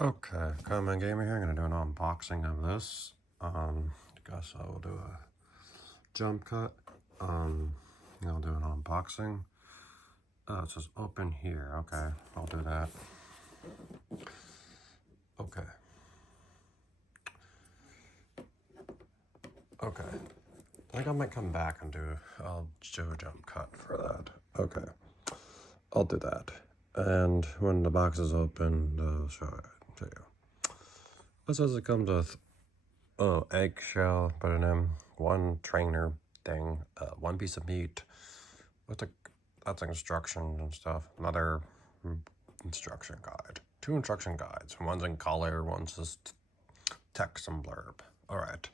Okay, Common Gamer here. I'm gonna do an unboxing of this. Guess I will do a jump cut. I'll do an unboxing. It says open here. Okay, I'll do that. Okay. Okay. I think I might come back and I'll do a jump cut for that. Okay. I'll do that. And when the box is open, I'll show you. It says it comes with eggshell, put it in, one trainer thing, one piece of meat, that's instructions and stuff, another instruction guide, two instruction guides, one's in color, one's just text and blurb. Alright,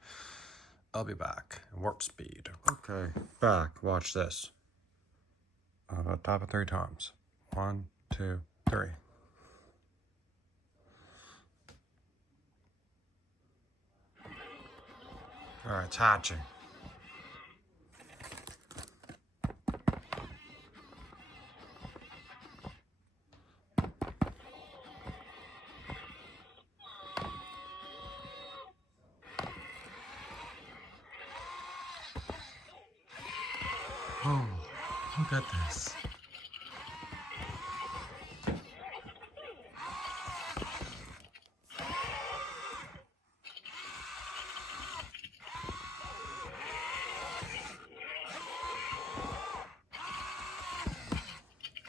I'll be back. Warp speed. Okay, back, watch this. Tap it 3 times. 1, 2, 3. Alright, it's hatching. Oh, look at this.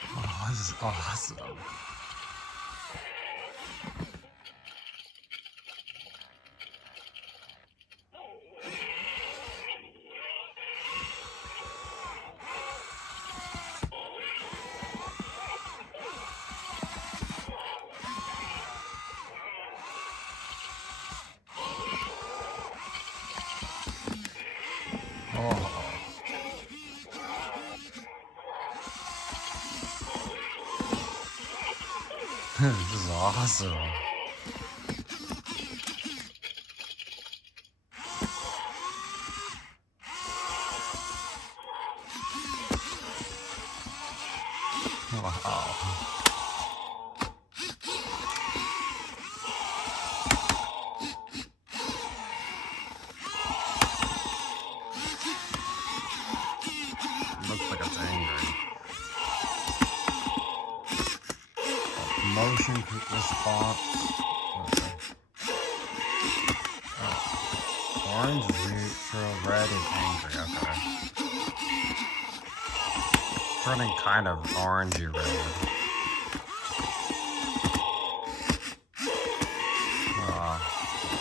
Oh, this is awesome. Oh. This is awesome. Wow. Looks like it's angry. Motion response. Okay. Oh. Orange is neutral, red is angry. Okay. Turning kind of orangey red.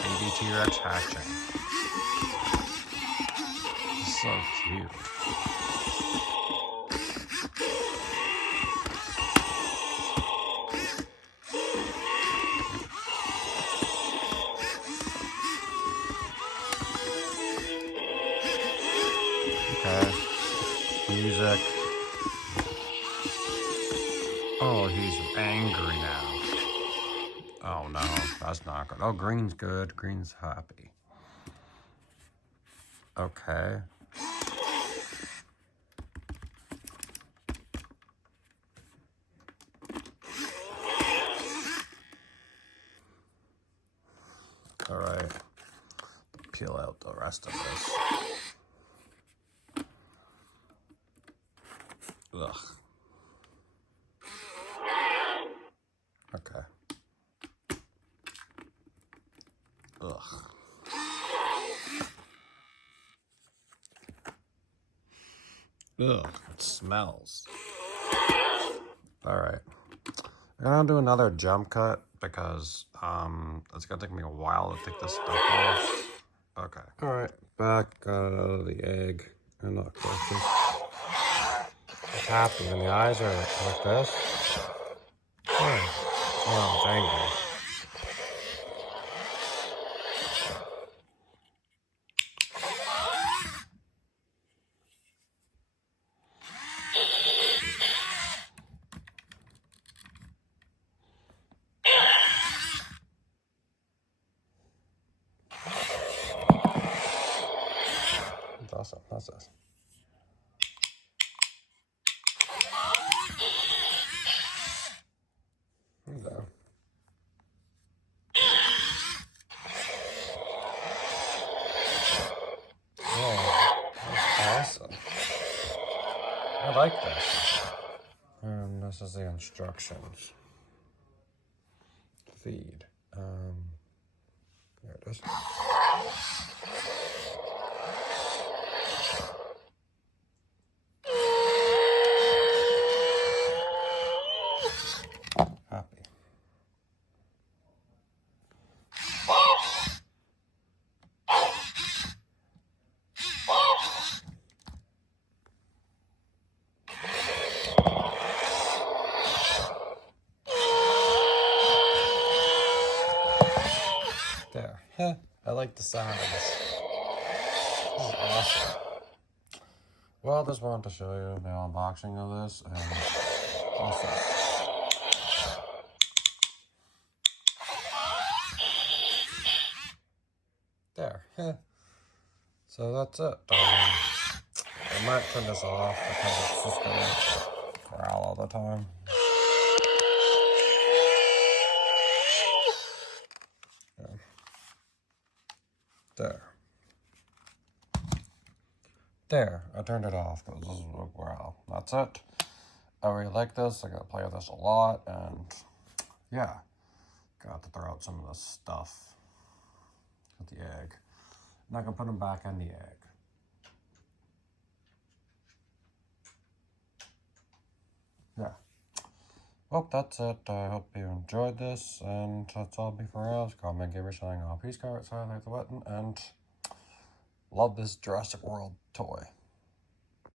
Baby T-Rex hatching. So cute. Okay. Music. Oh, he's angry now. Oh no, that's not good. Oh, green's good. Green's happy. Okay. Alright. Peel out the rest of this. Ugh. Okay. Ugh. Ugh, it smells. Alright. I'm gonna do another jump cut because it's gonna take me a while to take this stuff off. Okay. Alright, back, got it out of the egg. And look, it's happy and the eyes are like this. Oh, it's angry. It's awesome. That's this. There you go. like this. And this is the instructions. Feed. There it is. Happy. There. I like the sounds. This is awesome. Well, I just wanted to show you the unboxing of this and process. There. So that's it. I might turn this off because it's just gonna growl all the time. Yeah. There. There. I turned it off because this is a growl. That's it. I really like this. I gotta play with this a lot, and yeah, got to throw out some of the stuff with the egg. And I can put them back in the egg. Yeah. Well, that's it. I hope you enjoyed this, and that's all be for us. Comment, give, or showing off. Peace, carrots, highlight the button, and love this Jurassic World toy.